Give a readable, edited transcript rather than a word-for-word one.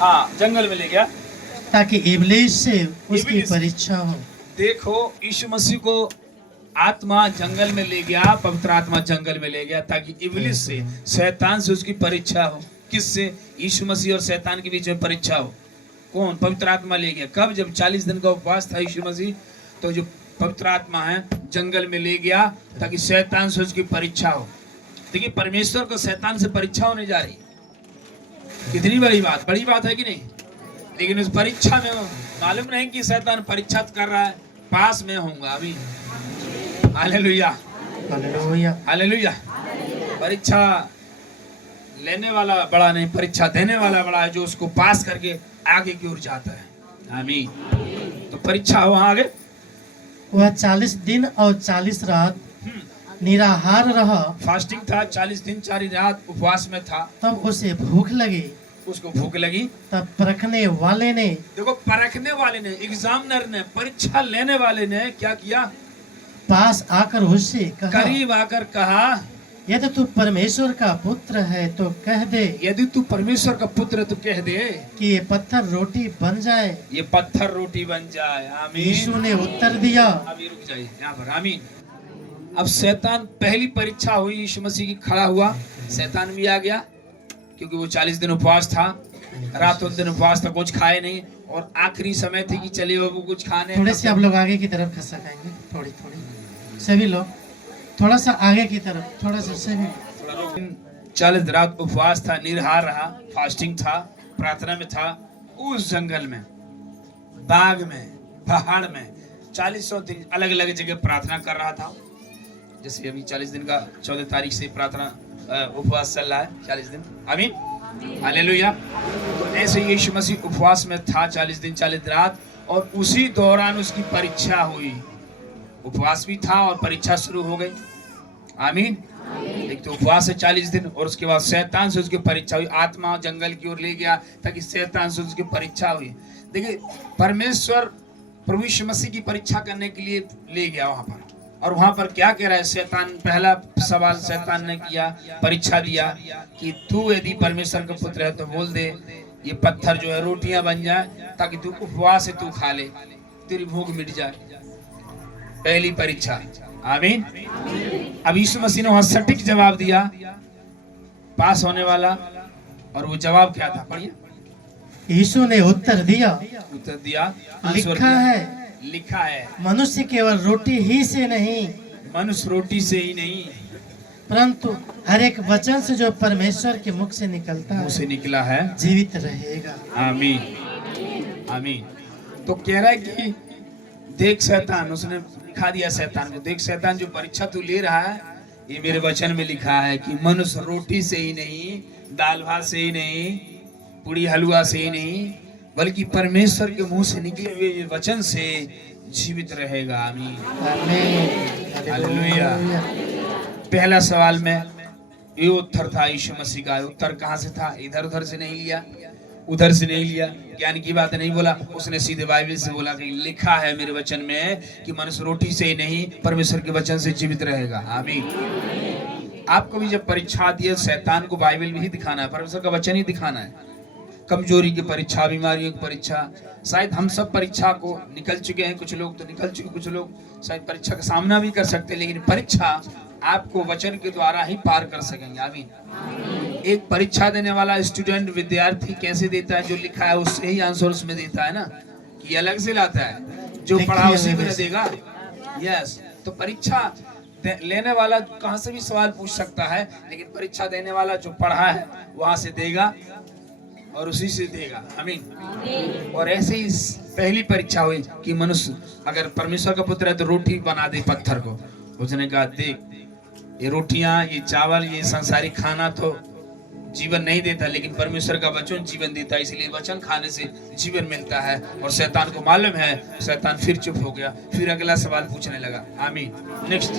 हाँ जंगल में ले गया ताकि इब्लीस से उसकी इब्लीस। परीक्षा हो। देखो यीशु मसीह को आत्मा जंगल में ले गया, पवित्र आत्मा जंगल में ले गया ताकि इब्लीस से, शैतान से उसकी परीक्षा हो। किससे? यीशु मसीह और शैतान के बीच में परीक्षा हो। कौन? पवित्र आत्मा ले गया। कब? जब 40 दिन का उपवास था यीशु मसीह, तो जो पवित्र आत्मा है जंगल में ले गया ताकि शैतान से उसकी परीक्षा हो। देखिए परमेश्वर को शैतान से परीक्षा होने जा रही है। कितनी बड़ी बात है कि नहीं? लेकिन उस परीक्षा में मालूम नहीं कि शैतान परीक्षा कर रहा है, पास में होऊंगा अभी। Hallelujah hallelujah. हालेलुया। परीक्षा लेने वाला बड़ा नहीं, परीक्षा देने वाला बड़ा है, जो उसको पास करके आगे की ओर जाता है। आमीन। तो परीक्षा वहां आगे वह 40 दिन और 40 रात निराहार रहा। फास्टिंग था, 40 दिन 40 रात उपवास में था। तब उसे भूख लगी। उसको भूख लगी। तब परखने वाले ने, देखो परखने वाले ने, एग्जामिनर ने, परीक्षा लेने वाले ने क्या किया? पास आकर उससे कहा, करीब आकर कहा, यदि तू परमेश्वर का पुत्र है तो कह दे, यदि तू परमेश्वर का पुत्र है तो कह दे कि ये पत्थर रोटी बन जाए। ये पत्थर रोटी बन जाए। आमीन। यीशु ने उत्तर दिया। अभी रुक जाइए यहाँ पर। आमीन। अब शैतान, पहली परीक्षा हुई यीशु मसीह की, खड़ा हुआ, शैतान भी आ गया क्योंकि वो 40 दिन उपवास था, रातों दिन उपवास था, कुछ खाए नहीं, और आखिरी समय थी कि चलिए वो कुछ खाने। थोड़े से आप लोग आगे की तरफ खसा खाएंगे, थोड़ी थोड़ी सभी लोग थोड़ा सा आगे की तरफ, थोड़ा सा सभी। 40 रात उपवास था, निराहार रहा, फास्टिंग था, प्रार्थना में था, उस जंगल में, बाग में, पहाड़ में 40 दिन अलग अलग जगह प्रार्थना कर रहा था। जैसे अभी 40 दिन का 14 तारीख से प्रार्थना उपवास चल रहा है, 40 दिन। आमीन। हालेलुया। तो ऐसे यीशु मसीह उपवास में था 40 दिन 40 रात, और उसी दौरान उसकी परीक्षा हुई। उपवास भी था और परीक्षा शुरू हो गई। आमीन। एक तो उपवास है 40 दिन, और उसके बाद शैतान से उसकी परीक्षा हुई। आत्मा जंगल की ओर ले गया ताकि शैतान से उसकी परीक्षा हुई। देखिए परमेश्वर प्रभु यीशु मसीह की परीक्षा करने के लिए ले गया वहां पर, और वहां पर क्या कह रहा है शैतान? पहला सवाल शैतान ने किया, परीक्षा दिया कि तू यदि परमेश्वर का पुत्र है तो बोल दे ये पत्थर जो है रोटियां बन जाए, ताकि तू उपवास से तू खा ले, तेरी भूख मिट जाए। पहली परीक्षा। आमीन। अब यीशु मसीह ने वहां सटीक जवाब दिया, पास होने वाला, और वो जवाब क्या था? पढ़िए। यीशु ने उत्तर दिया, लिखा है मनुष्य केवल रोटी ही से नहीं, मनुष्य रोटी से ही नहीं, परंतु हर एक वचन से जो परमेश्वर के मुख से निकलता है, मुझसे निकला है, जीवित रहेगा। आमीन। आमीन। तो कह रहा है कि देख शैतान, उसने दिखा दिया शैतान को, देख शैतान जो परीक्षा तू ले रहा है, ये मेरे वचन में लिखा है कि मनुष्य रोटी से ही नहीं, दाल भात से ही नहीं, पूरी हलवा से ही नहीं, बल्कि परमेश्वर के मुंह से निकले हुए वचन से जीवित रहेगा। आमीन। हालेलुया। पहला सवाल में ये उत्तर था यीशु मसीह का। उत्तर कहाँ से था? इधर उधर से नहीं लिया, उधर से नहीं लिया, ज्ञान की बात नहीं बोला, उसने सीधे बाइबल से बोला कि लिखा है मेरे वचन में कि मनुष्य रोटी से ही नहीं, परमेश्वर के वचन से जीवित रहेगा। आमीन। आपको भी जब परीक्षा आती है, शैतान को बाइबल भी दिखाना है, परमेश्वर का वचन ही दिखाना है। कमजोरी की परीक्षा, बीमारियों की परीक्षा, शायद हम सब परीक्षा को निकल चुके हैं, कुछ लोग तो निकल चुके, कुछ लोग शायद परीक्षा का सामना भी कर सकते हैं, लेकिन परीक्षा आपको वचन के द्वारा ही पार कर सकेंगे। आमीन। एक परीक्षा देने वाला स्टूडेंट, विद्यार्थी कैसे देता है? जो लिखा है उससे ही आंसर उसमें देता है ना, कि अलग से लाता है? जो पढ़ा उसी को देगा। यस। तो परीक्षा लेने वाला कहाँ से भी सवाल पूछ सकता है, लेकिन परीक्षा देने वाला जो पढ़ा है वहां से देगा और उसी से देगा। आमीन। और ऐसे ही पहली परीक्षा हुई कि मनुष्य अगर परमेश्वर का पुत्र है तो रोटी बना दे पत्थर को। उसने कहा देख ये रोटियां, ये चावल, ये संसारिक खाना तो जीवन नहीं देता, लेकिन परमेश्वर का वचन जीवन देता है, इसलिए वचन खाने से जीवन मिलता है। और शैतान को मालूम है, शैतान फिर चुप हो गया, फिर अगला सवाल पूछने लगा। आमीन। नेक्स्ट।